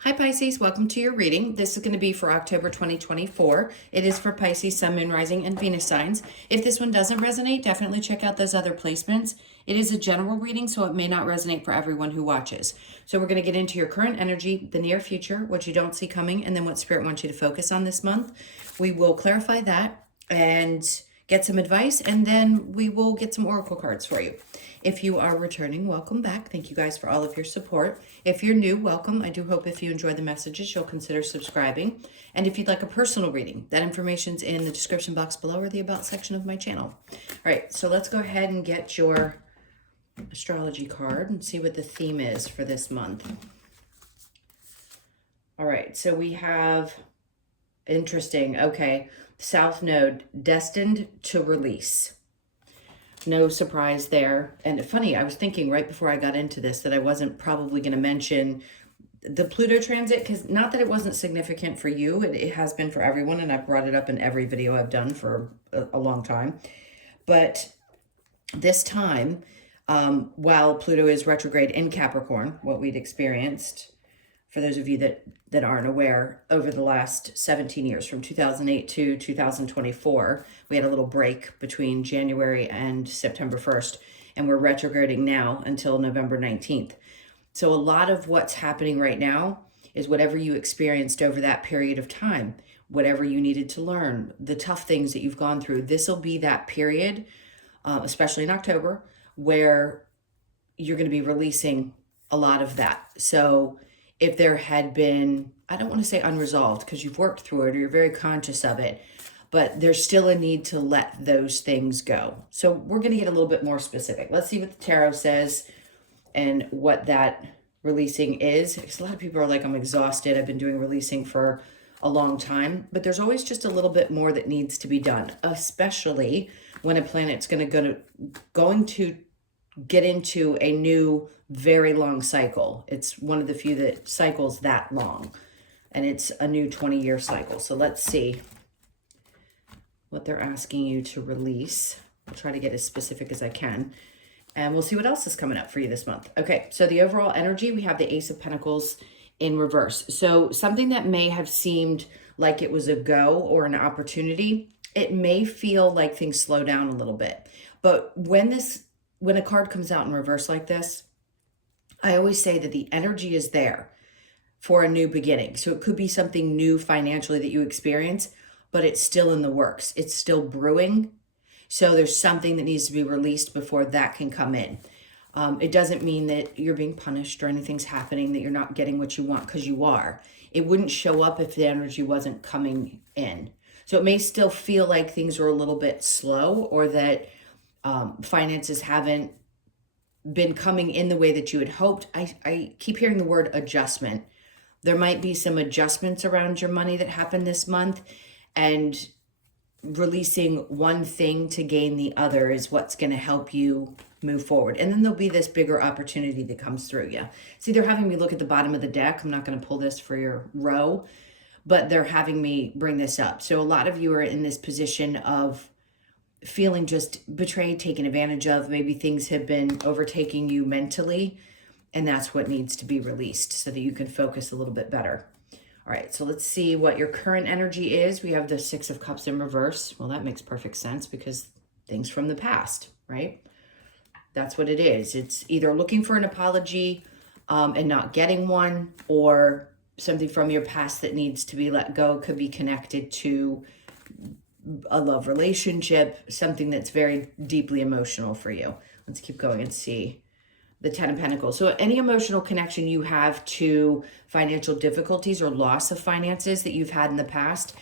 Hi Pisces, welcome to your reading. This is going to be for October 2024. It is for Pisces, Sun, Moon, Rising, and Venus signs. If this one doesn't resonate, definitely check out those other placements. It is a general reading, so it may not resonate for everyone who watches. So we're going to get into your current energy, the near future, what you don't see coming, and then what Spirit wants you to focus on this month. We will clarify that and get some advice, and then we will get some oracle cards for you. If you are returning, welcome back. Thank you guys for all of your support. If you're new, welcome. I do hope if you enjoy the messages, you'll consider subscribing. And if you'd like a personal reading, that information's in the description box below or the About section of my channel. All right, so let's go ahead and get your astrology card and see what the theme is for this month. All right, so we have, interesting, okay, South Node, destined to release. No surprise there. And funny, I was thinking right before I got into this that I wasn't probably going to mention the Pluto transit, because not that it wasn't significant for you, it has been for everyone, and I've brought it up in every video I've done for a long time. But this time, while Pluto is retrograde in Capricorn, what we'd experienced, for those of you that aren't aware, over the last 17 years, from 2008 to 2024, we had a little break between January and September 1st, and we're retrograding now until November 19th. So a lot of what's happening right now is whatever you experienced over that period of time, whatever you needed to learn, the tough things that you've gone through, this will be that period, especially in October, where you're going to be releasing a lot of that. So if there had been, I don't want to say unresolved because you've worked through it or you're very conscious of it, but there's still a need to let those things go. So we're going to get a little bit more specific. Let's see what the tarot says and what that releasing is. Because a lot of people are like, I'm exhausted. I've been doing releasing for a long time, but there's always just a little bit more that needs to be done, especially when a planet's going to get into a new, very long cycle. It's one of the few that cycles that long, and it's a new 20-year cycle. So let's see what they're asking you to release. I'll try to get as specific as I can, and we'll see what else is coming up for you this month. Okay, so the overall energy, we have the Ace of Pentacles in reverse. So something that may have seemed like it was a go or an opportunity, it may feel like things slow down a little bit. But when a card comes out in reverse like this, I always say that the energy is there for a new beginning. So it could be something new financially that you experience, but it's still in the works. It's still brewing. So there's something that needs to be released before that can come in. It doesn't mean that you're being punished or anything's happening, that you're not getting what you want, because you are. It wouldn't show up if the energy wasn't coming in. So it may still feel like things are a little bit slow, or that finances haven't been coming in the way that you had hoped. I keep hearing the word adjustment. There might be some adjustments around your money that happen this month, and releasing one thing to gain the other is what's going to help you move forward. And then there'll be this bigger opportunity that comes through you. See, they're having me look at the bottom of the deck. I'm not going to pull this for your row, but they're having me bring this up. So a lot of you are in this position of feeling just betrayed, taken advantage of. Maybe things have been overtaking you mentally, and that's what needs to be released so that you can focus a little bit better. All right, so let's see what your current energy is. We have the Six of Cups in reverse. Well, that makes perfect sense because things from the past, right? That's what it is. It's either looking for an apology and not getting one, or something from your past that needs to be let go. Could be connected to a love relationship, something that's very deeply emotional for you. Let's keep going and see the Ten of Pentacles. So any emotional connection you have to financial difficulties or loss of finances that you've had in the past,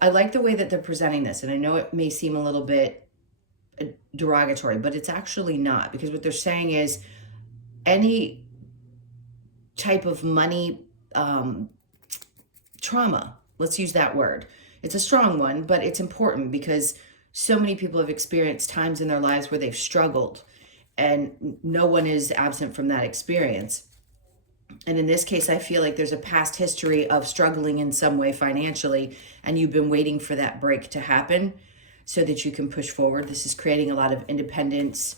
I like the way that they're presenting this. And I know it may seem a little bit derogatory, but it's actually not, because what they're saying is any type of money trauma, let's use that word. It's a strong one, but it's important because so many people have experienced times in their lives where they've struggled, and no one is absent from that experience. And in this case, I feel like there's a past history of struggling in some way financially, and you've been waiting for that break to happen so that you can push forward. This is creating a lot of independence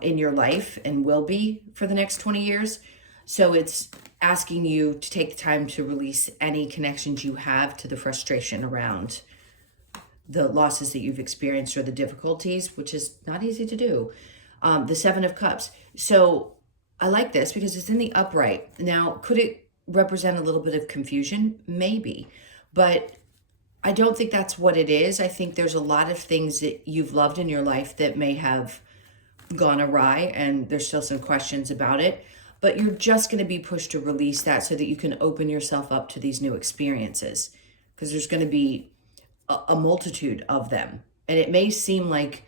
in your life, and will be for the next 20 years. So it's asking you to take the time to release any connections you have to the frustration around the losses that you've experienced or the difficulties, which is not easy to do. The Seven of Cups. So I like this because it's in the upright. Now, could it represent a little bit of confusion? Maybe. But I don't think that's what it is. I think there's a lot of things that you've loved in your life that may have gone awry, and there's still some questions about it. But you're just going to be pushed to release that so that you can open yourself up to these new experiences. Because there's going to be a multitude of them. And it may seem like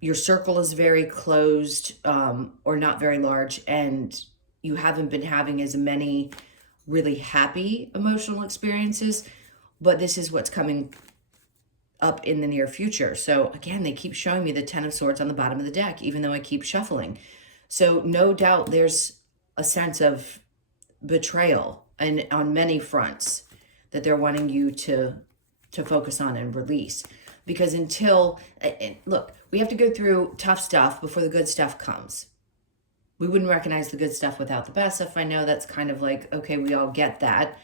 your circle is very closed or not very large, and you haven't been having as many really happy emotional experiences, but this is what's coming up in the near future. So again, they keep showing me the Ten of Swords on the bottom of the deck, even though I keep shuffling. So no doubt there's a sense of betrayal and on many fronts that they're wanting you to focus on and release. Because until, and look, we have to go through tough stuff before the good stuff comes. We wouldn't recognize the good stuff without the bad stuff. I know that's kind of like, okay, we all get that,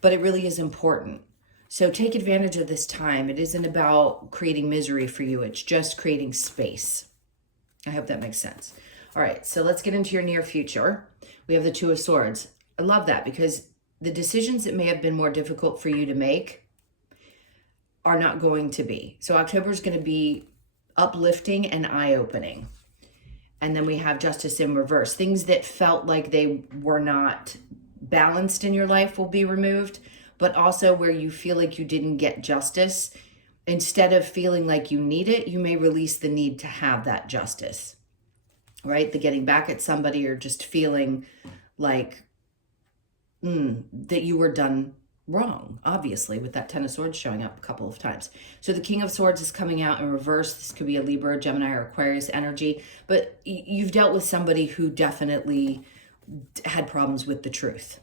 but it really is important. So take advantage of this time. It isn't about creating misery for you. It's just creating space. I hope that makes sense. All right, so let's get into your near future. We have the Two of Swords. I love that because the decisions that may have been more difficult for you to make are not going to be. So October is going to be uplifting and eye-opening. And then we have Justice in reverse. Things that felt like they were not balanced in your life will be removed, but also where you feel like you didn't get justice. Instead of feeling like you need it, you may release the need to have that justice, right? The getting back at somebody or just feeling like that you were done wrong, obviously, with that Ten of Swords showing up a couple of times. So the King of Swords is coming out in reverse. This could be a Libra, Gemini, or Aquarius energy, but you've dealt with somebody who definitely had problems with the truth.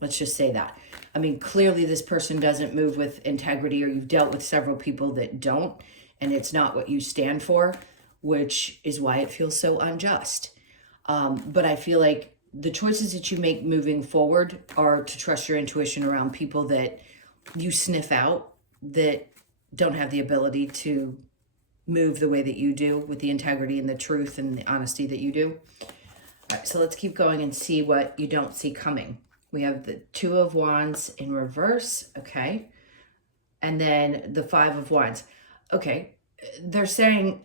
Let's just say that. I mean, clearly this person doesn't move with integrity, or you've dealt with several people that don't, and it's not what you stand for, which is why it feels so unjust. But I feel like the choices that you make moving forward are to trust your intuition around people that you sniff out that don't have the ability to move the way that you do, with the integrity and the truth and the honesty that you do. All right, so let's keep going and see what you don't see coming. We have the Two of Wands in reverse, okay? And then the Five of Wands. Okay, they're saying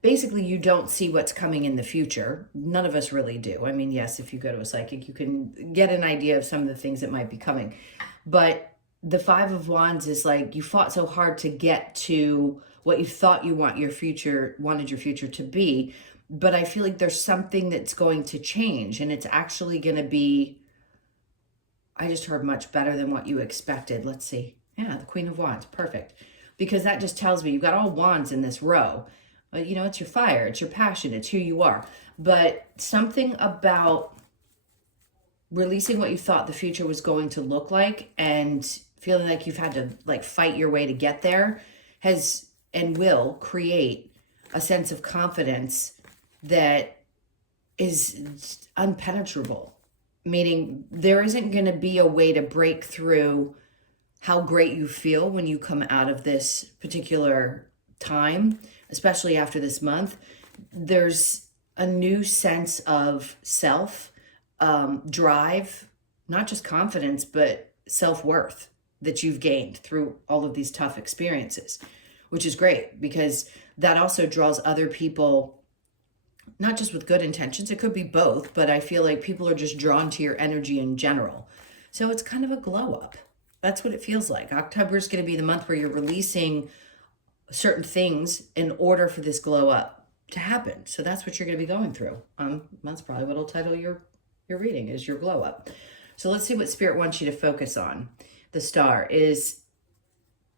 basically you don't see what's coming in the future. None of us really do. I mean, yes, if you go to a psychic, you can get an idea of some of the things that might be coming. But the Five of Wands is like you fought so hard to get to what you thought you wanted your future to be. But I feel like there's something that's going to change, and it's actually going to be, I just heard much better than what you expected. Let's see. Yeah, the Queen of Wands. Perfect. Because that just tells me you've got all wands in this row. You know, it's your fire, it's your passion, it's who you are. But something about releasing what you thought the future was going to look like and feeling like you've had to like fight your way to get there has and will create a sense of confidence that is unpenetrable. Meaning there isn't going to be a way to break through how great you feel when you come out of this particular time, especially after this month. There's a new sense of self, drive, not just confidence, but self-worth that you've gained through all of these tough experiences, which is great because that also draws other people, not just with good intentions, it could be both, but I feel like people are just drawn to your energy in general. So it's kind of a glow up. That's what it feels like. October is going to be the month where you're releasing certain things in order for this glow up to happen. So that's what you're going to be going through. That's probably what I'll title your reading, is your glow up. So let's see what Spirit wants you to focus on. The Star is,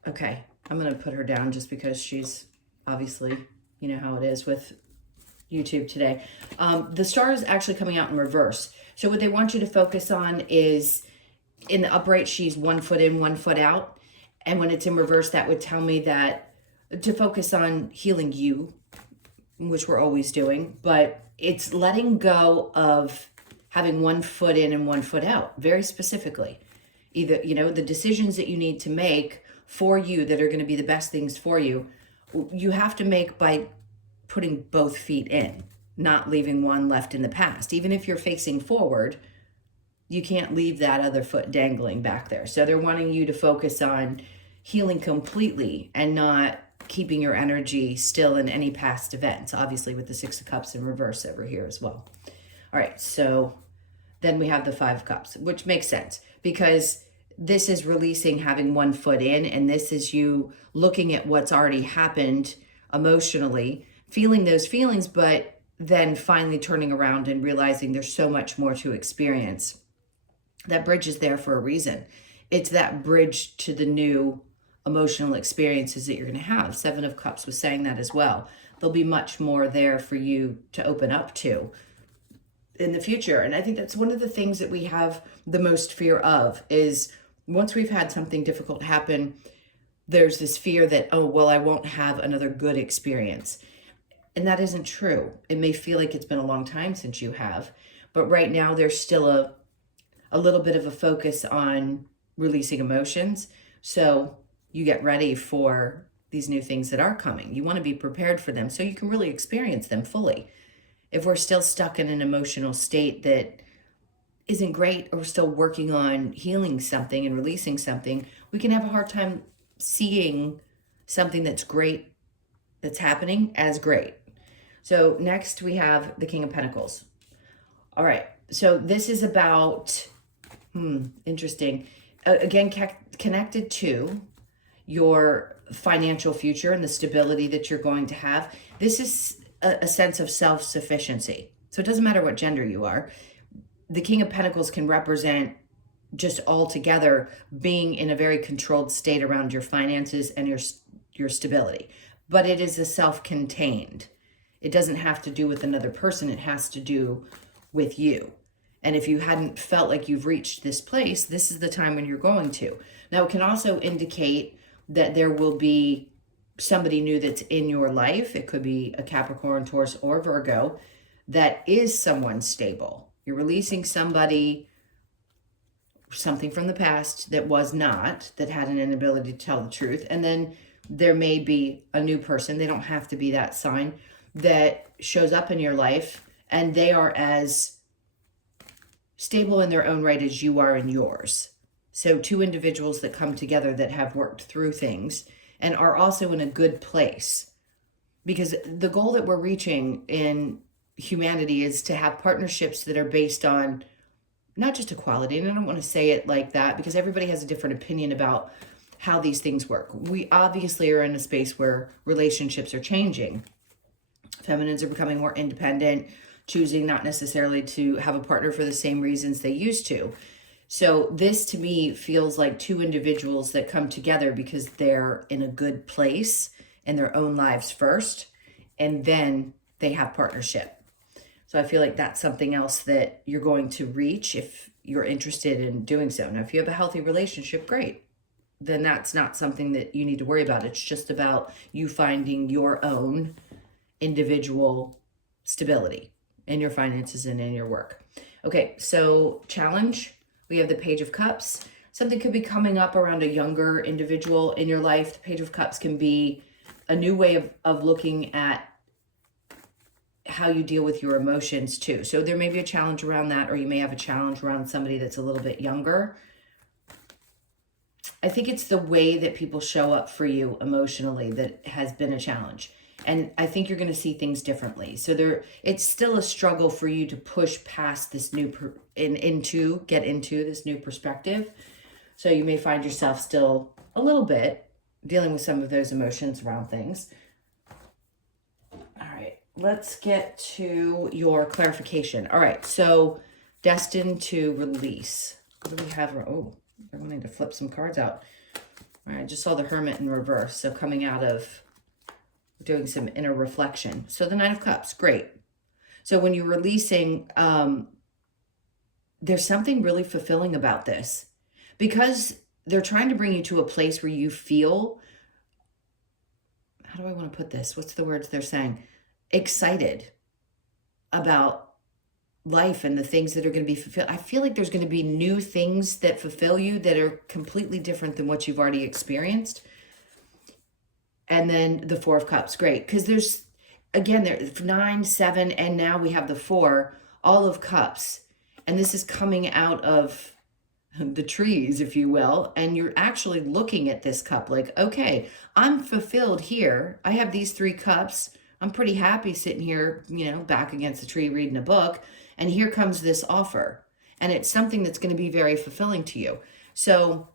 okay, I'm going to put her down just because she's obviously, you know how it is with YouTube today. The Star is actually coming out in reverse. So what they want you to focus on is, in the upright, she's 1 foot in, 1 foot out. And when it's in reverse, that would tell me that to focus on healing you, which we're always doing, but it's letting go of having one foot in and one foot out, very specifically. Either, you know, the decisions that you need to make for you that are going to be the best things for you, you have to make by putting both feet in, not leaving one left in the past. Even if you're facing forward, you can't leave that other foot dangling back there. So they're wanting you to focus on healing completely and not keeping your energy still in any past events, obviously with the Six of Cups in reverse over here as well. All right, so then we have the Five of Cups, which makes sense because this is releasing having one foot in, and this is you looking at what's already happened emotionally, feeling those feelings, but then finally turning around and realizing there's so much more to experience. That bridge is there for a reason. It's that bridge to the new emotional experiences that you're going to have. Seven of Cups was saying that as well. There'll be much more there for you to open up to in the future. And I think that's one of the things that we have the most fear of is once we've had something difficult happen, there's this fear that, oh, well, I won't have another good experience. And that isn't true. It may feel like it's been a long time since you have, but right now there's still a little bit of a focus on releasing emotions. So you get ready for these new things that are coming. You want to be prepared for them so you can really experience them fully. If we're still stuck in an emotional state that isn't great, or we're still working on healing something and releasing something, we can have a hard time seeing something that's great that's happening as great. So next we have the King of Pentacles. All right, so this is about, interesting. Again, connected to your financial future and the stability that you're going to have. This is a sense of self-sufficiency. So it doesn't matter what gender you are. The King of Pentacles can represent just altogether being in a very controlled state around your finances and your stability. But it is a self-contained. It doesn't have to do with another person. It has to do with you. And if you hadn't felt like you've reached this place, this is the time when you're going to. Now, it can also indicate that there will be somebody new that's in your life. It could be a Capricorn, Taurus, or Virgo that is someone stable. You're releasing somebody, something from the past that was not, that had an inability to tell the truth. And then there may be a new person, they don't have to be that sign, that shows up in your life and they are as stable in their own right as you are in yours. So two individuals that come together that have worked through things and are also in a good place. Because the goal that we're reaching in humanity is to have partnerships that are based on not just equality. And I don't want to say it like that because everybody has a different opinion about how these things work. We obviously are in a space where relationships are changing. Feminines are becoming more independent, choosing not necessarily to have a partner for the same reasons they used to. So this to me feels like two individuals that come together because they're in a good place in their own lives first, and then they have partnership. So I feel like that's something else that you're going to reach if you're interested in doing so. Now, if you have a healthy relationship, great. Then that's not something that you need to worry about. It's just about you finding your own individual stability in your finances and in your work. Okay, so challenge. We have the Page of Cups. Something could be coming up around a younger individual in your life. The Page of Cups can be a new way of looking at how you deal with your emotions too. So there may be a challenge around that, or you may have a challenge around somebody that's a little bit younger. I think it's the way that people show up for you emotionally that has been a challenge. And I think you're going to see things differently. So it's still a struggle for you to push past this new, get into this new perspective. So you may find yourself still a little bit dealing with some of those emotions around things. All right, let's get to your clarification. All right, so destined to release. What do we have? Oh, I wanted to flip some cards out. All right, I just saw the Hermit in reverse. So coming out of doing some inner reflection. So the Nine of Cups, great. So when you're releasing, there's something really fulfilling about this because they're trying to bring you to a place where you feel, how do I want to put this? What's the words they're saying? Excited about life and the things that are going to be fulfilled. I feel like there's going to be new things that fulfill you that are completely different than what you've already experienced. And then the Four of Cups, great. Because there's, again, there's 9, 7, and now we have the 4, all of cups. And this is coming out of the trees, if you will. And you're actually looking at this cup like, okay, I'm fulfilled here. I have these 3 cups. I'm pretty happy sitting here, you know, back against the tree reading a book. And here comes this offer. And it's something that's going to be very fulfilling to you. So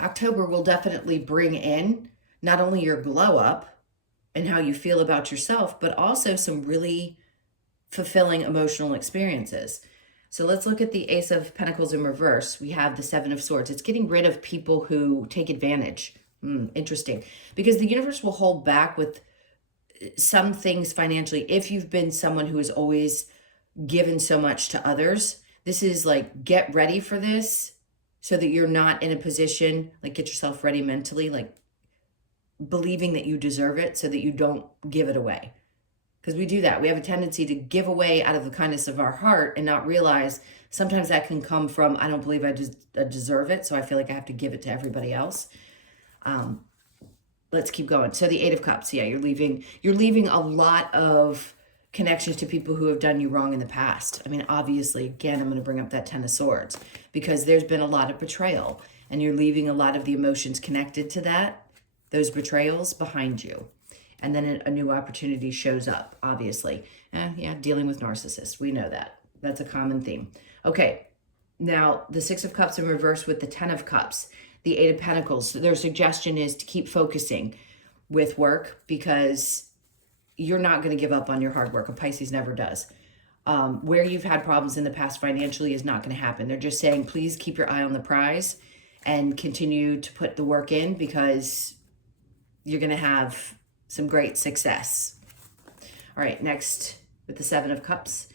October will definitely bring in not only your glow up and how you feel about yourself, but also some really fulfilling emotional experiences. So let's look at the Ace of Pentacles in reverse. We have the 7 of Swords. It's getting rid of people who take advantage. Interesting. Because the universe will hold back with some things financially. If you've been someone who has always given so much to others, this is like, get ready for this so that you're not in a position, like get yourself ready mentally, like believing that you deserve it so that you don't give it away. Because we do that. We have a tendency to give away out of the kindness of our heart and not realize sometimes that can come from, I don't believe I deserve it, so I feel like I have to give it to everybody else. Let's keep going. So the 8 of Cups, yeah, you're leaving a lot of connections to people who have done you wrong in the past. I mean, obviously, again, I'm going to bring up that 10 of Swords because there's been a lot of betrayal and you're leaving a lot of the emotions connected to that, those betrayals behind you. And then a new opportunity shows up, obviously. Yeah, dealing with narcissists. We know that. That's a common theme. Okay, now the 6 of Cups in reverse with the 10 of Cups, the 8 of Pentacles. Their suggestion is to keep focusing with work because you're not going to give up on your hard work. A Pisces never does. Where you've had problems in the past financially is not going to happen. They're just saying, please keep your eye on the prize and continue to put the work in because you're going to have some great success. All right, next with the 7 of Cups.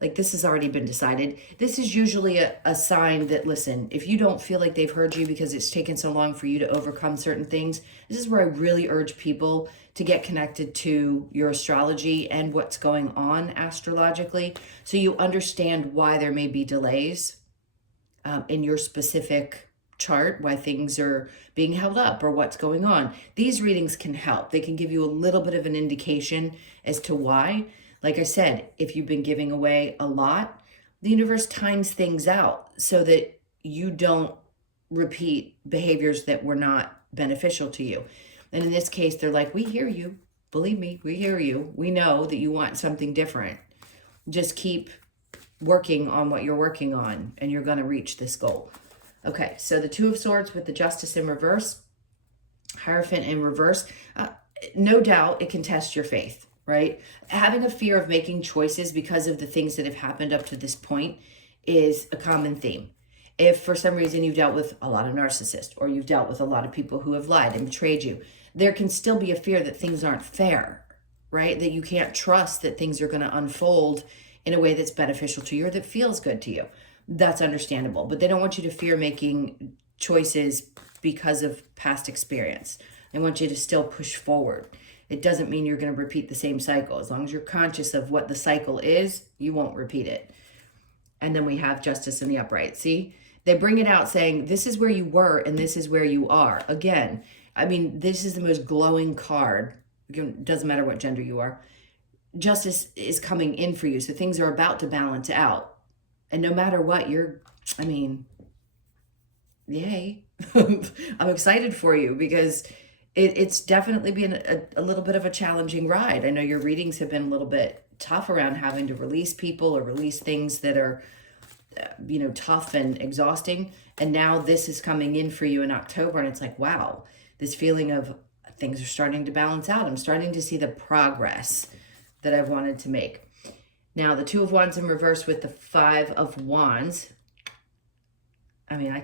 Like this has already been decided. This is usually a sign that, listen, if you don't feel like they've heard you because it's taken so long for you to overcome certain things, this is where I really urge people to get connected to your astrology and what's going on astrologically so you understand why there may be delays in your specific chart, why things are being held up or what's going on. These readings can help. They can give you a little bit of an indication as to why. Like I said, if you've been giving away a lot, the universe times things out so that you don't repeat behaviors that were not beneficial to you. And in this case, they're like, we hear you. Believe me, we hear you. We know that you want something different. Just keep working on what you're working on and you're going to reach this goal. Okay, so the 2 of Swords with the Justice in reverse, Hierophant in reverse. No doubt it can test your faith, right? Having a fear of making choices because of the things that have happened up to this point is a common theme. If for some reason you've dealt with a lot of narcissists or you've dealt with a lot of people who have lied and betrayed you, there can still be a fear that things aren't fair, right? That you can't trust that things are going to unfold in a way that's beneficial to you or that feels good to you. That's understandable, but they don't want you to fear making choices because of past experience. They want you to still push forward. It doesn't mean you're going to repeat the same cycle. As long as you're conscious of what the cycle is, you won't repeat it. And then we have Justice in the upright. See, they bring it out saying, this is where you were and this is where you are. Again, I mean, this is the most glowing card. It doesn't matter what gender you are. Justice is coming in for you. So things are about to balance out. And no matter what, yay. I'm excited for you because it's definitely been a little bit of a challenging ride. I know your readings have been a little bit tough around having to release people or release things that are, tough and exhausting. And now this is coming in for you in October. And it's like, wow, this feeling of things are starting to balance out. I'm starting to see the progress that I've wanted to make. Now, the 2 of Wands in reverse with the 5 of Wands. I mean, I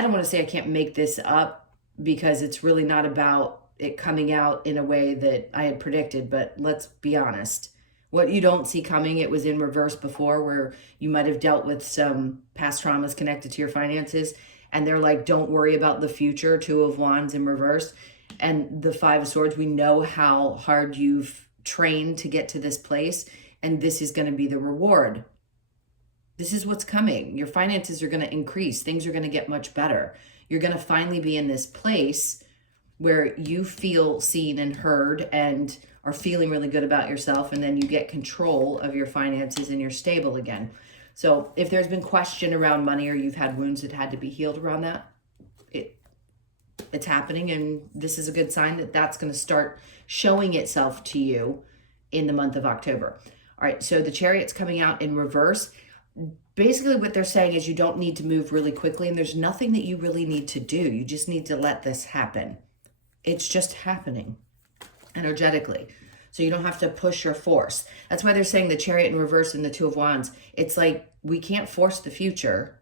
don't want to say I can't make this up because it's really not about it coming out in a way that I had predicted, but let's be honest. What you don't see coming, it was in reverse before where you might have dealt with some past traumas connected to your finances, and they're like, don't worry about the future, 2 of Wands in reverse. And the 5 of Swords, we know how hard you've trained to get to this place. And this is going to be the reward This is what's coming. Your finances are going to increase. Things are going to get much better. You're going to finally be in this place where you feel seen and heard and are feeling really good about yourself. And then you get control of your finances and you're stable again. So if there's been question around money or you've had wounds that had to be healed around that, it's happening. And this is a good sign that that's going to start showing itself to you in the month of October. All right. So the Chariot's coming out in reverse. Basically what they're saying is you don't need to move really quickly, and there's nothing that you really need to do. You just need to let this happen. It's just happening energetically. So you don't have to push or force. That's why they're saying the Chariot in reverse and the Two of Wands. It's like we can't force the future.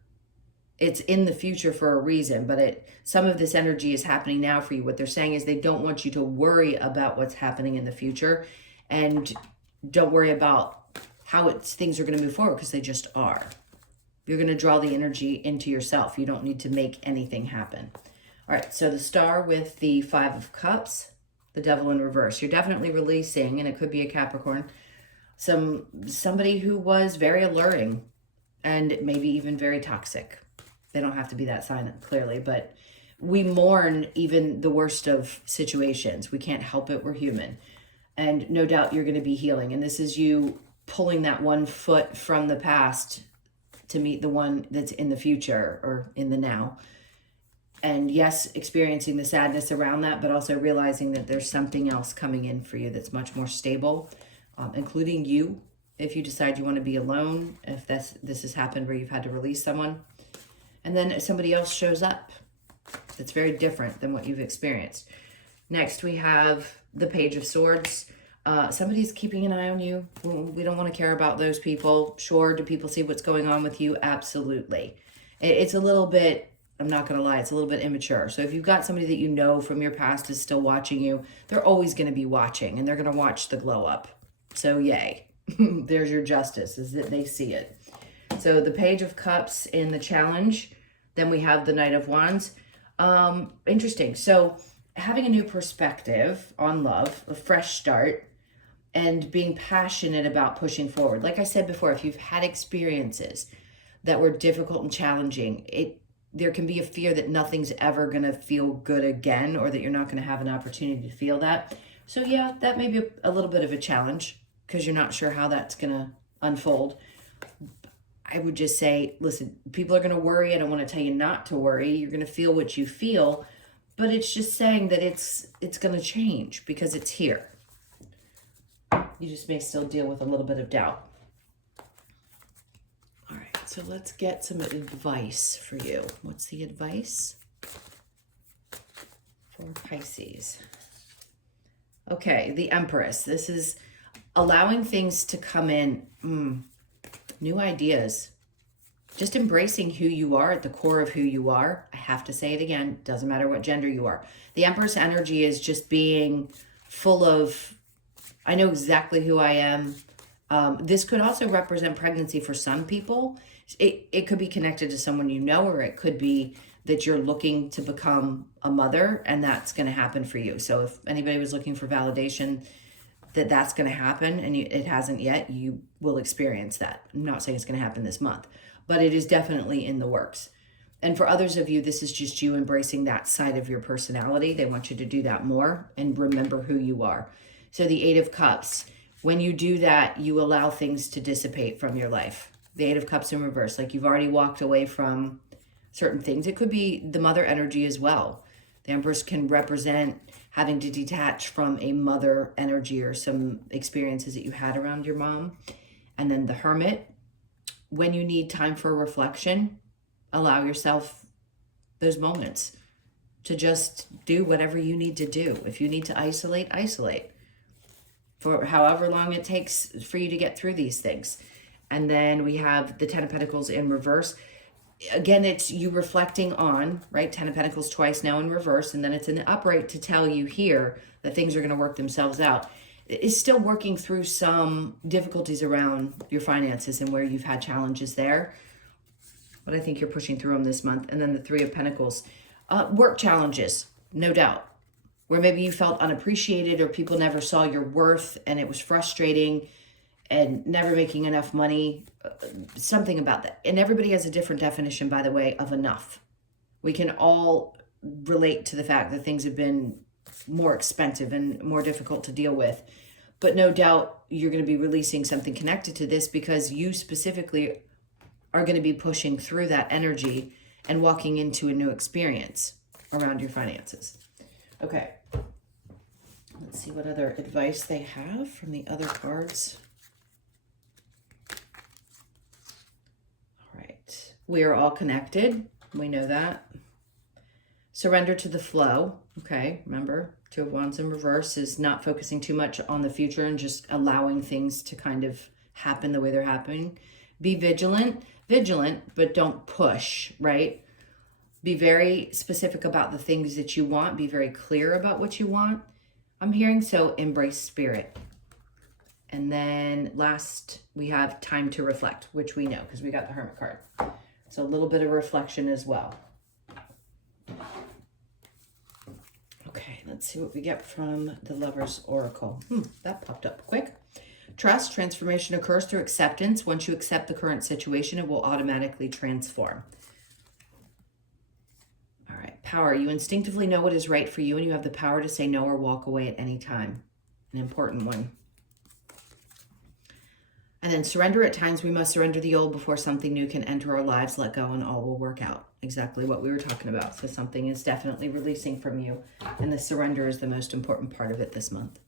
It's in the future for a reason, but some of this energy is happening now for you. What they're saying is they don't want you to worry about what's happening in the future, and don't worry about how things are going to move forward, because they just are. You're going to draw the energy into yourself. You don't need to make anything happen. All right, so the Star with the Five of Cups, the Devil in reverse. You're definitely releasing, and it could be a Capricorn, somebody who was very alluring and maybe even very toxic. They don't have to be that sign, clearly, but we mourn even the worst of situations. We can't help it. We're human. And no doubt you're going to be healing. And this is you pulling that one foot from the past to meet the one that's in the future or in the now. And yes, experiencing the sadness around that, but also realizing that there's something else coming in for you that's much more stable, including you, if you decide you want to be alone, if this has happened where you've had to release someone. And then somebody else shows up that's very different than what you've experienced. Next, we have the Page of Swords. Somebody's keeping an eye on you. We don't want to care about those people. Sure, do people see what's going on with you? Absolutely. It's a little bit, I'm not going to lie, it's a little bit immature. So if you've got somebody that you know from your past is still watching you, they're always going to be watching, and they're going to watch the glow up. So yay. There's your justice, is that they see it. So the Page of Cups in the challenge. Then we have the Knight of Wands. Interesting. So having a new perspective on love, a fresh start, and being passionate about pushing forward. Like I said before, if you've had experiences that were difficult and challenging, there can be a fear that nothing's ever going to feel good again, or that you're not going to have an opportunity to feel that. So yeah, that may be a little bit of a challenge because you're not sure how that's going to unfold. I would just say, listen, people are going to worry. I don't want to tell you not to worry. You're going to feel what you feel, but it's just saying that it's going to change because it's here. You just may still deal with a little bit of doubt. All right, so let's get some advice for you. What's the advice for Pisces? Okay, the Empress. This is allowing things to come in. New ideas. Just embracing who you are at the core of who you are. I have to say it again. Doesn't matter what gender you are. The Empress energy is just being full of, I know exactly who I am. This could also represent pregnancy for some people. It could be connected to someone you know, or it could be that you're looking to become a mother, and that's going to happen for you. So if anybody was looking for validation that that's going to happen, and it hasn't yet, you will experience that. I'm not saying it's going to happen this month, but it is definitely in the works. And for others of you, this is just you embracing that side of your personality. They want you to do that more and remember who you are. So the Eight of Cups, when you do that, you allow things to dissipate from your life. The Eight of Cups in reverse, like you've already walked away from certain things. It could be the mother energy as well. The Empress can represent having to detach from a mother energy or some experiences that you had around your mom. And then the Hermit, when you need time for reflection, allow yourself those moments to just do whatever you need to do. If you need to isolate, isolate for however long it takes for you to get through these things. And then we have the Ten of Pentacles in reverse. Again, it's you reflecting on, right? Ten of Pentacles twice now in reverse, and then it's in the upright to tell you here that things are going to work themselves out. It's still working through some difficulties around your finances and where you've had challenges there. But I think you're pushing through them this month. And then the Three of Pentacles. Work challenges, no doubt. Where maybe you felt unappreciated or people never saw your worth and it was frustrating. and never making enough money, something about that. And everybody has a different definition, by the way, of enough. We can all relate to the fact that things have been more expensive and more difficult to deal with. But no doubt you're going to be releasing something connected to this, because you specifically are going to be pushing through that energy and walking into a new experience around your finances. Okay. Let's see what other advice they have from the other cards. All right. We are all connected. We know that. Surrender to the flow. Okay. Remember, Two of Wands in reverse is not focusing too much on the future and just allowing things to kind of happen the way they're happening. Be vigilant, but don't push, right? Be very specific about the things that you want. Be very clear about what you want. I'm hearing, so embrace spirit. And then last, we have time to reflect, which we know because we got the Hermit card. So a little bit of reflection as well. Okay, let's see what we get from the Lover's Oracle. That popped up quick. Trust, transformation occurs through acceptance. Once you accept the current situation, it will automatically transform. All right, power. You instinctively know what is right for you, and you have the power to say no or walk away at any time. An important one. And then surrender. At times, we must surrender the old before something new can enter our lives. Let go and all will work out. Exactly what we were talking about. So something is definitely releasing from you, and the surrender is the most important part of it this month.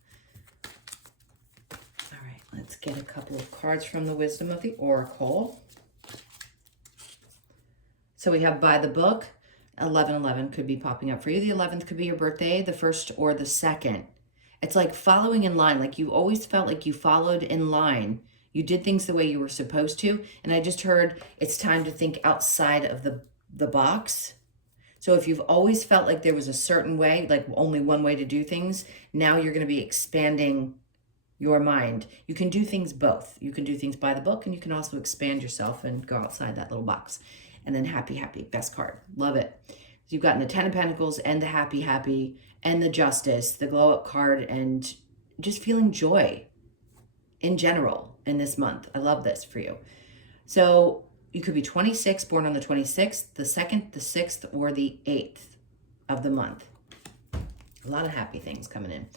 All right, let's get a couple of cards from the Wisdom of the Oracle. So we have by the book. 11/11 could be popping up for you. The 11th could be your birthday, the 1st or the 2nd. It's like following in line. Like you always felt like you followed in line. You did things the way you were supposed to. And I just heard it's time to think outside of the box. So if you've always felt like there was a certain way, like only one way to do things, now you're going to be expanding your mind. You can do things both. You can do things by the book, and you can also expand yourself and go outside that little box. And then happy, happy, best card. Love it. So you've gotten the 10 of Pentacles and the happy, happy, and the Justice, the glow up card, and just feeling joy in general in this month. I love this for you. So you could be 26, born on the 26th, the 2nd, the 6th, or the 8th of the month. A lot of happy things coming in.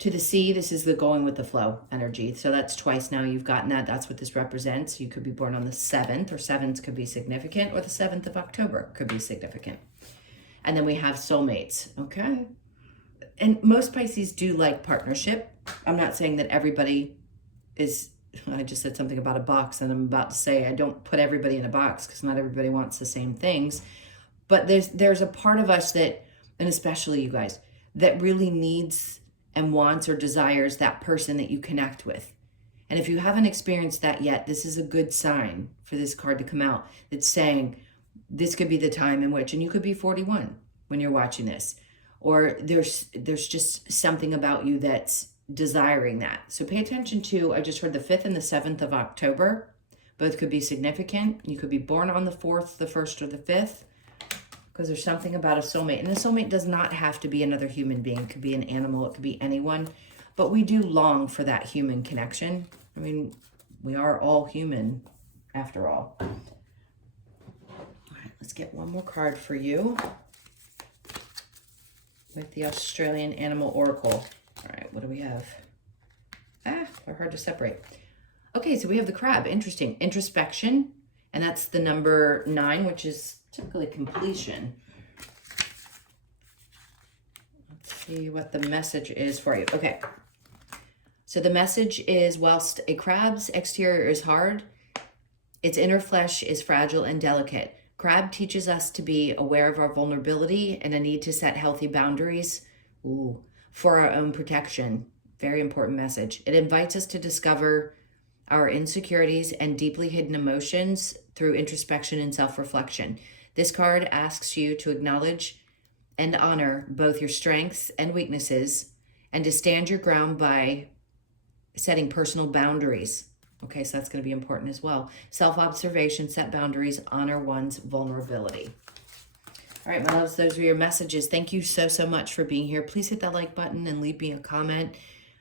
To the sea, this is the going with the flow energy. So that's twice now you've gotten that. That's what this represents. You could be born on the 7th, or 7th could be significant, or the 7th of October could be significant. And then we have soulmates, okay? And most Pisces do like partnership. I'm not saying that everybody is, I just said something about a box, and I'm about to say I don't put everybody in a box because not everybody wants the same things. But there's a part of us that, and especially you guys, that really needs and wants or desires that person that you connect with. And if you haven't experienced that yet, this is a good sign for this card to come out. That's saying this could be the time in which, and you could be 41 when you're watching this, or there's just something about you that's desiring that. So pay attention to, I just heard the 5th and the 7th of October. Both could be significant. You could be born on the 4th, the 1st, or the 5th. Because there's something about a soulmate. And a soulmate does not have to be another human being. It could be an animal. It could be anyone. But we do long for that human connection. I mean, we are all human after all. All right, let's get one more card for you with the Australian Animal Oracle. All right, what do we have? They're hard to separate. Okay, so we have the crab. Interesting. Introspection. And that's the number 9, which is typically completion. Let's see what the message is for you. Okay. So the message is, whilst a crab's exterior is hard, its inner flesh is fragile and delicate. Crab teaches us to be aware of our vulnerability and a need to set healthy boundaries for our own protection. Very important message. It invites us to discover our insecurities and deeply hidden emotions through introspection and self-reflection. This card asks you to acknowledge and honor both your strengths and weaknesses, and to stand your ground by setting personal boundaries. Okay, so that's going to be important as well. Self-observation, set boundaries, honor one's vulnerability. All right, my loves, those are your messages. Thank you so, so much for being here. Please hit that like button and leave me a comment.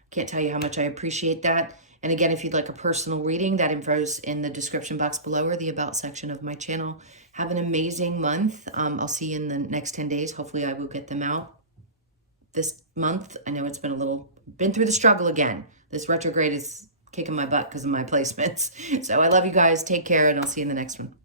Can't tell you how much I appreciate that. And again, if you'd like a personal reading, that info's in the description box below or the about section of my channel. Have an amazing month. I'll see you in the next 10 days. Hopefully I will get them out this month. I know it's been through the struggle again. This retrograde is kicking my butt because of my placements. So I love you guys. Take care, and I'll see you in the next one.